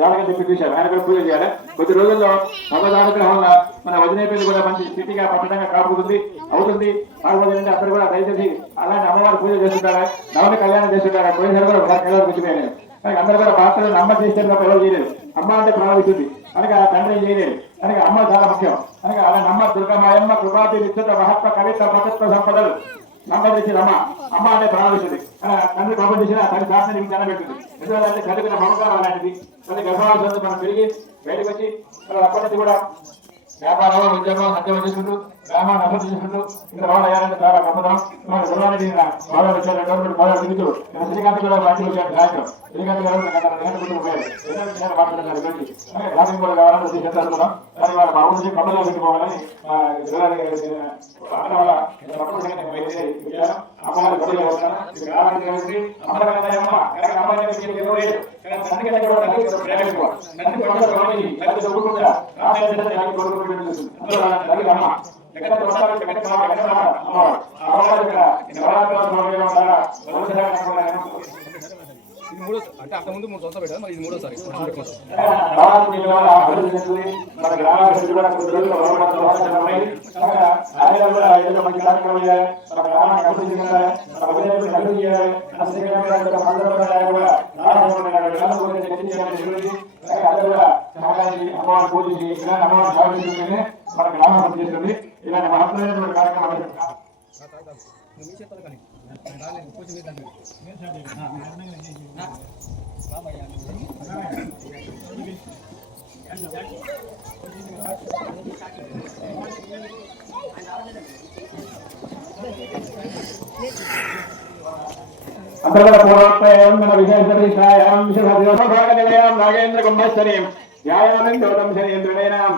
జాతకం చెప్పి చూశారు. ఆయన కూడా పూజ చేయాలి. కొద్ది రోజుల్లో భగవద్ మన వదిలేపల్లి కూడా మంచి స్థితిగా పట్టణంగా కాపుతుంది అవుతుంది. కాకపోతే అక్కడ కూడా దయచేసి అలాంటి అమ్మవారు పూజ చేస్తుంటారా? నవని కళ్యాణం చేస్తుంటారా? పోయినసారి కూడా ఒక కూర్చిపోయాను కానీ అందరూ కూడా పాత్రలు అమ్మ చేస్తే తప్ప ఎవరు చేయలేదు. అమ్మ అంటే ప్రాణిస్తుంది కనుక తండ్రి చేయలేదు. కనుక అమ్మ చాలా ముఖ్యం. కనుక అలాంటి అమ్మ దుర్గమాయమ్మ కృపాతి విచ్యుత మహత్వ కవిత మహత్వ సంపదలు. సంపాదించింది అమ్మ. అమ్మ అనే ప్రాణిస్తుంది తండ్రి పాపం చేసిన తల్లి ప్రార్థన మీకు కనబెట్టింది ఎందుకంటే చదివిన మమకారం అలాంటిది. తల్లి గర్భావసరం మనం పెరిగి బయటకు వచ్చి మరి అప్పటి కూడా వ్యాపారం ఉద్యోగం సత్యం చేసుకుంటూ గ్రామాన్ని అభివృద్ధి చేసుకుంటూ ఇక్కడ వాళ్ళు అయ్యారంటే చాలా గొప్పతనం మన గురువానికి బాగా వచ్చారు గవర్నమెంట్ బాగా తిరుగుతూ శ్రీకాంత్ కూడా వాటి వచ్చారు నాయకులు శ్రీకాంత్ గారు నేను విషయాలు గురించి కూడా కావాలని వచ్చి చెప్తారు కానీ వాళ్ళ బాబు నుంచి పెట్టుకోవాలని అమ్మవారి గ్రామానికి అమ్మ కూడా ప్రేమ ఎక్కువ. కూడా అమ్మ. ఎక్కడ వస్తారు, ఇక్కడ ఎక్కడ రావాలి, ఎక్కడ రావాలి, అమ్మవారు. అమ్మవారు ఇక్కడ నవరాత్రుల సమయంలో ఉన్నారా? రోజులాగా కనబడాలి. ఇది మూడో అంటే అంత ముందు మూడు సంవత్సరాలు పెట్టారు మరి ఇది మూడోసారి నవరాత్రి వేళ అభివృద్ధి చెందుతుంది. మన గ్రామాభివృద్ధి కూడా కొద్ది రోజులు నవరాత్రుల అవసరం ఉన్నాయి. కనుక ఆలయాలు కూడా ఏదో కార్యక్రమం చేయాలి. మన నాగేంద్ర శనేంద్రుడైనాం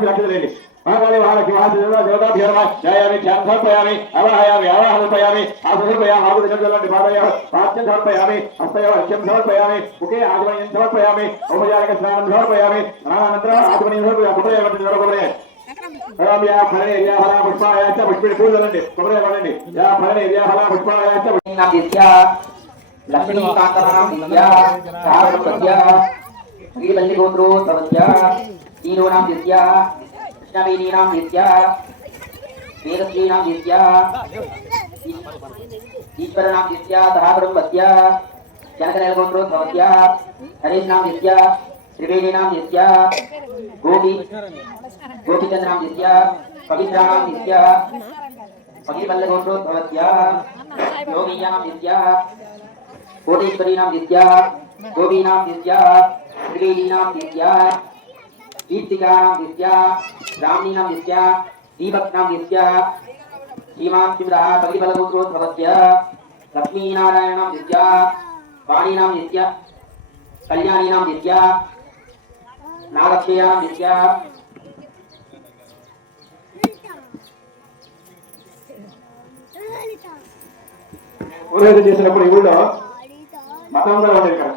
లక్షలేండి ఆమలివాలకి వాసుదేవ దేవతాభ్యర్మ జయామి ధ్యానం సమర్పయామి అవహాయామి అవహారపయామి ఆసుర్పయామి ఆగుదినంటి సమర్పయామి హస్తయవ హస్యం సమర్పయామి ముఖే ఆగమయం సమర్పయామి ఔపచారిక స్నానం సమర్పయామి స్నానానంతరం ఆగమనీయం సమర్పయామి లక్ష్మీకాంతరాం యా చారుపత్య శ్రీవల్లిగోత్రోత్సవస్య దీనోనాం नवीनीनां विद्या वेदस्त्रीणां विद्या ईश्वरनां विद्या धातुं विद्या जनकनेलगोत्रोद्भवत्या हरीशनां त्रिवेणीनां विद्या गोपी गोपीचन्द्रां विद्या पवित्राणां विद्या पगिरिवल्लगोत्रोद्भवत्या योगीयानां विद्या कोटेश्वरीनां विद्या गोपीनां विद्या त्रिवेणीनां विद्या कीर्तिकानां विद्या ब्राह्मणीनां विद्या दीपक्नां विद्या श्रीमां शिवदः पगिर्वल्लगोत्रोद्भवत्या लक्ष्मीनारायणां विद्या वाणीनां विद्या कल्याणीनां विद्या नागक्षयानां विद्या ఊరేగింపు చేసినప్పుడు ఈ ఊళ్ళో మతం కూడా ఉండేది ఇక్కడ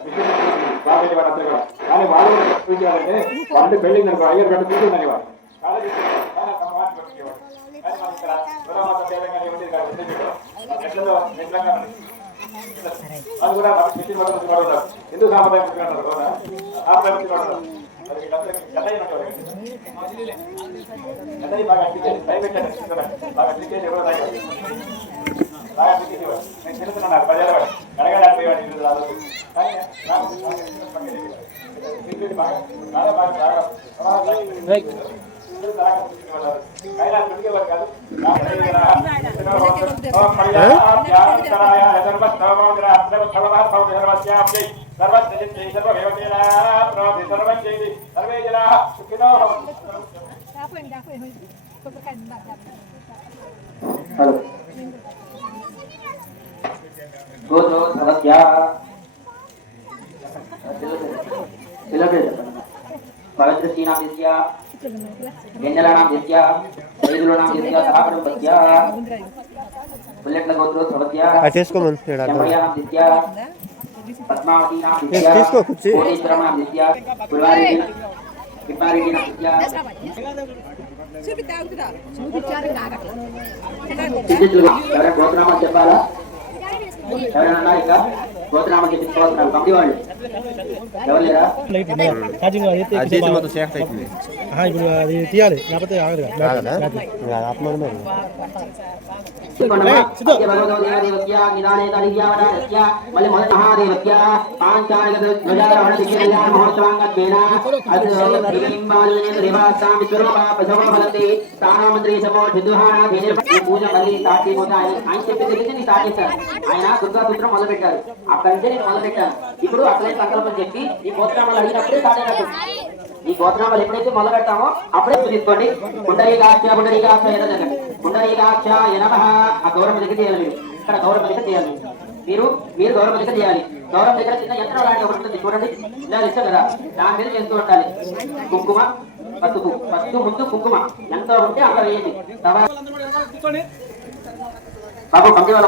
బాబేటి వాడు అంతా కూడా కానీ వాళ్ళు చూపించాలంటే వాళ్ళు పెళ్ళి అనుకో అయ్యారు గంట కూర్చుందని వాడు కాలేజీ చాలా తమ మాట పెట్టేవాడు. కానీ మనకి ఇక్కడ కులమత భేదం కానీ ఉండేది కాదు. ఉండేది కాదు. ఎట్లలో ఎట్లంగా మనకి వాళ్ళు కూడా మనకి చిట్టి మతం నుంచి వాడు ఉన్నారు. హిందూ సాంప్రదాయం నుంచి ఉన్నారు కదా. సాంప్రదాయం నుంచి వాడు ఉన్నారు. మరి వీళ్ళందరికీ గడ్డయ్య ఉంటారు. గడ్డయ్య బాగా అనిపించేది. భయపెట్టాడు. బాగా అనిపించేది ఎవరో తాగారు. బాగా అనిపించేది వాడు. నేను తిరుగుతున్నాను నాకు పదేళ్ళ వాడు. అడగలేకపోయేవాడు ఈ రోజు రాదు. కానీ నాకు పక్కన భగద్రసీనా విద్య వెన్నెలనా విద్య రైతులనా విద్య సహాపడం విద్య బుల్లెట్ల గోత్రోత్సవ విద్య చెంబయ్యానా విద్య పద్మావతినా విద్య కోటేశ్వరనా విద్య పుల్వారి విద్య చెప్పాలా ఎవరైనా ఇంకా గోత్రనామ స్తోత్రం కమిటీ వాళ్ళు ఎవరు లేరా ఛార్జింగ్ మొత్తం సేఫ్ అవుతుంది ఇప్పుడు అది తీయాలి లేకపోతే ఆగదు పూజ మళ్ళీ స్టార్ట్ చేయబోతాయి ఆయన చెప్పి తెలిసి ఆయన దుర్గాపుత్రం మొదలు పెట్టారు అక్కడి నేను మొదలు పెట్టాను. ఇప్పుడు అక్కడే సంకల్పం చెప్పి ఈ గోత్రామాలు అడిగినప్పుడే అయినట్టు. ఈ గోత్రామాలు ఎప్పుడైతే మొదలు పెడతామో అప్పుడే తీసుకోండి పుండరీకాక్ష పుండరీకాక్ష ఎనదండి పుండరీకాక్ష ఎనమ ఆ గౌరవం దగ్గర చేయాలి ఇక్కడ గౌరవం దగ్గర చేయాలి. మీరు మీరు గౌరవం దగ్గర చేయాలి. గౌరవం దగ్గర చిన్న యంత్రం లాంటి ఒకటి ఉంటుంది చూడండి. ఇలా ఇష్టం కదా. దాని మీద చేస్తూ ఉండాలి. కుంకుమ పసుపు. పసుపు ముందు కుంకుమ. ఎంత ఉంటే అంత వేయండి. బాబు వాళ్ళ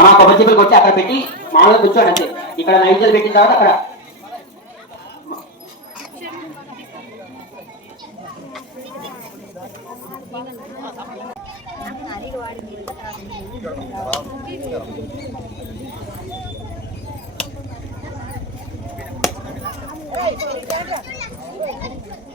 ఆ కొబ్బరి చిప్పలు కొట్టి అక్కడ పెట్టి మామూలుగా కూర్చోండి అంతే. ఇక్కడ నైవేద్యాలు పెట్టిన తర్వాత అక్కడ. Hey,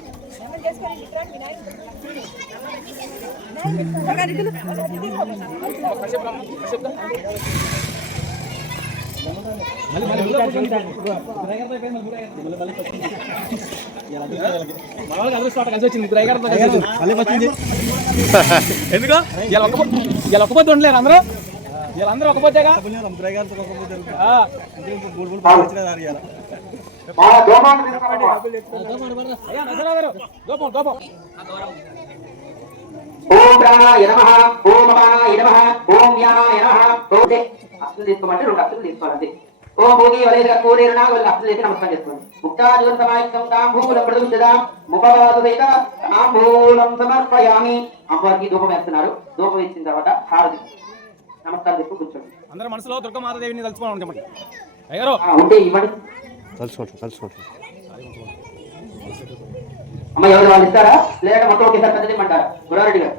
ఎందుకు? ఇలా ఒక్క పొద్దు- ఇలా ఒక్క పొద్దు ఉండలేరు అందరూ. ఇలా అందరూ ఒక పొద్దేగా ఆ. అయ్యా నరసరావు గారు దూపం దూపం ఓం ప్రాణాయ నమః ఓం అపానాయ నమః ఓం వ్యానాయ నమః ఓం తీసుకోమంటే రెండు అస్సులు తీసుకోవాలి అంతే భూమి వలేద కోరేరు నా వాళ్ళు అస్సులు నమస్కారం చేసుకోండి ముక్తాజుల సమాయుక్తం తాంబూలం ప్రదృష్టదాం ముపవాదు తాంబూలం సమర్పయామి అమ్మవారికి ధూపం వేస్తున్నారు ధూపం ఇచ్చిన తర్వాత హారతి నమస్కారం చెప్పి కూర్చోండి అందరూ మనసులో దుర్గమాతదేవిని తలుచుకోవాలి అయ్యారు ఉంటే ఇవ్వండి. కలుసుకుంటాం కలుసుకుంటాం అమ్మ ఎవరు వాళ్ళు ఇస్తారా? లేదా మొత్తం ఒకేసారి పెద్దది ఇమ్మంటారా? గురారెడ్డి గారు.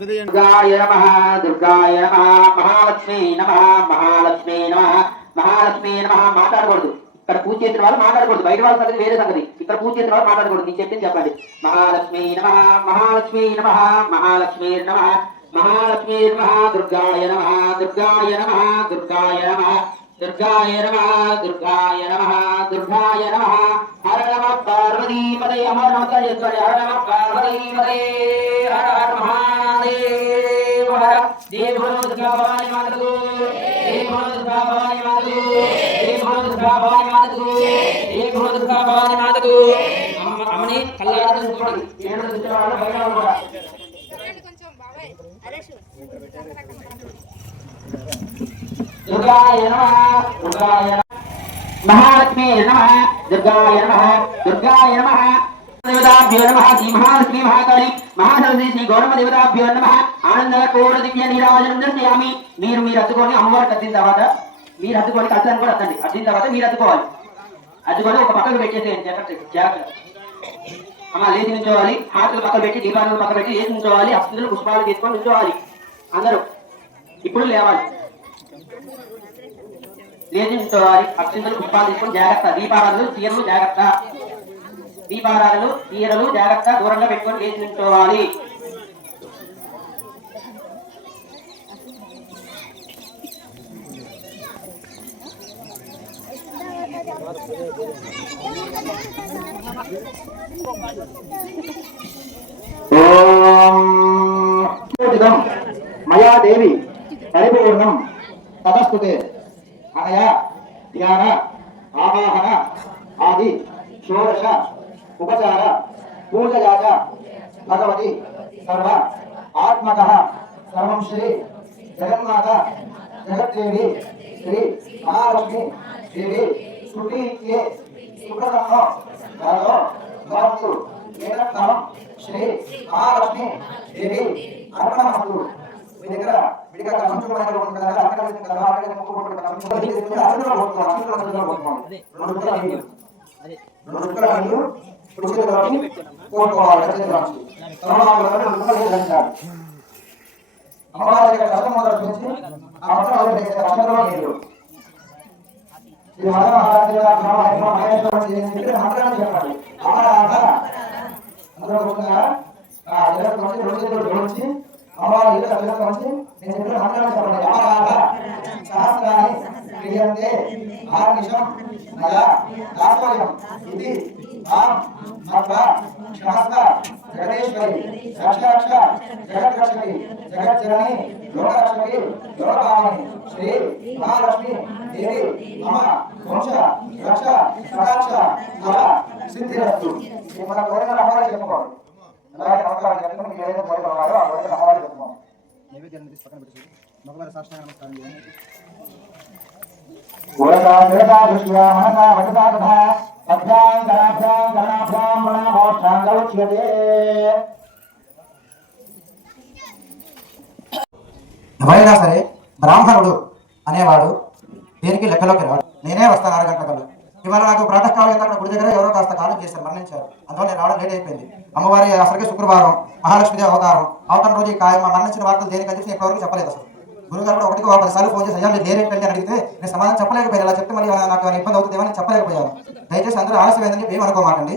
దుర్గాయ నమః దుర్గాయ నమః మహాలక్ష్మి నమః మహాలక్ష్మి నమః మహాలక్ష్మి నమః మాట్లాడకూడదు. ఇక్కడ పూజ చేసిన వాళ్ళు మాట్లాడకూడదు. బయట వాళ్ళ సంగతి వేరే సంగతి. ఇక్కడ పూజ చేసిన వాళ్ళు మాట్లాడకూడదు. నేను చెప్పింది చెప్పండి. మహాలక్ష్మి నమః మహాలక్ష్మి నమః మహాలక్ష్మి నమః మహాలక్ష్మి నమః దుర్గాయ నమః దుర్గాయ నమః దుర్గాయ నమః. దుర్గాయ నమ దుర్గాయ నమ దుర్గాయ నమ హర నమ పార్వతీపదే అమర నమ హర నమ పార్వతీపదే హర హర మహాదేవ హర జయ భోలో దుర్గా భవాని మాతకు జయ భోలో దుర్గా భవాని మాతకు జయ భోలో దుర్గా భవాని మాతకు జయ భోలో దుర్గా భవాని మాతకు అమ్మ అమ్మని కళ్ళారా చూడండి ఏడు చూసేవాళ్ళు బయట కూడా దుర్గాయ నమః దుర్గాయ నమః మహాలక్ష్మీ నమః దుర్గాయ దుర్గాయ దేవతాభ్యో శ్రీ మహాలక్ష్మీ మహాకాళి మహాసరస్వతి శ్రీ గౌరవ దేవతాభ్యో ఆనంద దివ్య నీరాజనం దర్శయామి। మీరు మీరు అద్దుకొని అమ్మవారికి అద్దిన తర్వాత మీరు అద్దుకొని కలసాన్ని కూడా అద్దండి. అద్దిన తర్వాత మీరు అద్దుకోవాలి. అద్దుకొని ఒక పక్కకు పెట్టేసేయండి జాగ్రత్త అమ్మ లేచి నుంచోవాలి. హాటలు పక్కన పెట్టి దీపాలను పక్కన పెట్టి లేచి నుంచోవాలి. అక్షంతులు పుష్పాలు తీసుకొని నుంచోవాలి. అందరూ. ఇప్పుడు లేవాలి. లేచి పక్షులు ఉత్పాదించుకుని జాగ్రత్త. దీపారాలు చీరలు జాగ్రత్త. దీపారాలు చీరలు జాగ్రత్త. దూరంగా పెట్టుకొని లేచించుకోవాలి నుంచోవాలి ఓం మయా దేవి పరిపూర్ణం తదస్తుతే అనయ ధ్యాన ఆవాహన ఆది షోడశ ఉపచార పూజయాచ భగవతి సర్వ ఆత్మక సర్వం శ్రీ జగన్మాత జగద్దేవి శ్రీ మహాలక్ష్మి దేవి శృతి ఏ సుబ్రహ్మణ్యం గారు భక్తు నిరంతరం శ్రీ మహాలక్ష్మి దేవి అర్పణమస్తు మీ దగ్గర అమరావతి సంచుకోవడానికి కష్టం మొదలు నుంచి ఆ కష్టంలో నీళ్ళు మహారాజు మహేశ్వరం మత్వ క్షమస్త జగదీశ్వరి రక్ష రక్ష జగద్రక్షకి జగజ్జనని లోకరక్షకి లోకపావని శ్రీ మహాలక్ష్మి దేవి మమ వంశ రక్ష కటాక్ష ఫల సిద్ధిరస్తు మన కోరిన అమ్మవారి చెప్పుకోండి అలాగే నమస్కారం చెప్పుకుని మీరు ఏదైతే కోరిక ఉన్నారో ఆ కోరిక అమ్మవారి చెప్పుకోండి నైవేద్యాన్ని తీసి పక్కన పెట్టి. మగవారి సాష్టాంగ నమస్కారం చేయండి. పురతా దేవతా దృష్ట్యా మనసా వటతా తథా. అభ్యాం గణాభ్యాం గణాభ్యాం ఉచ్యతే ఎవరైనా సరే బ్రాహ్మణుడు అనేవాడు దేనికి లెక్కలోకి రాడు నేనే వస్తాను ఆరు గంటల కల్లా ఇవాళ నాకు ప్రాతకాలం అక్కడ గుడి దగ్గర ఎవరో కాస్త కాలం చేశారు మరణించారు అందువల్ల నేను రావడం లేట్ అయిపోయింది అమ్మవారి అసలుకే శుక్రవారం మహాలక్ష్మిదేవి అవతారం అవతారం రోజు ఈ కాయ- మా మరణించిన వార్తలు దేనికి అని చెప్పి నేను ఎవరికి చెప్పలేదు అసలు గురుగారు కూడా ఒకటికి ఒక పదిసార్లు ఫోన్ చేసి అయ్యా మీరు లేరేంటి అని అడిగితే నేను సమాధానం చెప్పలేకపోయాను. అలా చెప్తే మళ్ళీ నాకు ఇబ్బంది అవుతుందేమో అని చెప్పలేకపోయాను. దయచేసి అందరూ ఆలస్యం ఏందని చెప్పి ఏమనుకోమాకండి.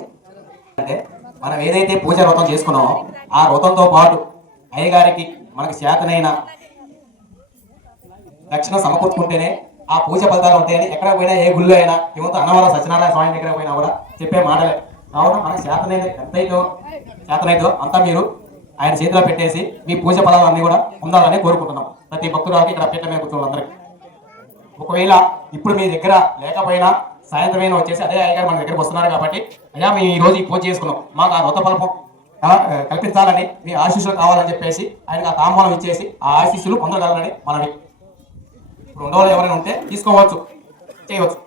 అంటే మనం ఏదైతే పూజ వ్రతం చేసుకున్నామో ఆ వ్రతంతో పాటు అయ్యగారికి మనకి శాతనైన రక్షణ సమకూర్చుకుంటేనే ఆ పూజ ఫలితాలు ఉంటాయని ఎక్కడ పోయినా ఏ గుళ్ళు అయినా ఏమంతో అన్నవరం సత్యనారాయణ స్వామి దగ్గర పోయినా కూడా చెప్పే మాటలే. కావున మనకి శాతనైన ఎంతైతే శాతనైతో అంతా మీరు ఆయన చేతిలో పెట్టేసి మీ పూజ ఫలాలు అన్ని కూడా ఉండాలని కోరుకుంటున్నాం. ప్రతి భక్తురాలకి ఇక్కడ పీఠ మీద ఒకవేళ ఇప్పుడు మీ దగ్గర లేకపోయినా సాయంత్రమైనా వచ్చేసి అదే అయ్యగారు మన దగ్గరకు వస్తున్నారు కాబట్టి అయ్యా మేము ఈ రోజు ఈ పూజ చేసుకున్నాం. మాకు ఆ వ్రత ఫలపం కల్పించాలని మీ ఆశీస్సులు కావాలని చెప్పేసి ఆయనకు ఆ తాంబూలం ఇచ్చేసి ఆ ఆశీస్సులు పొందగలరని మనవి. ఇప్పుడు ఉండవాళ్ళు ఎవరైనా ఉంటే తీసుకోవచ్చు చేయవచ్చు.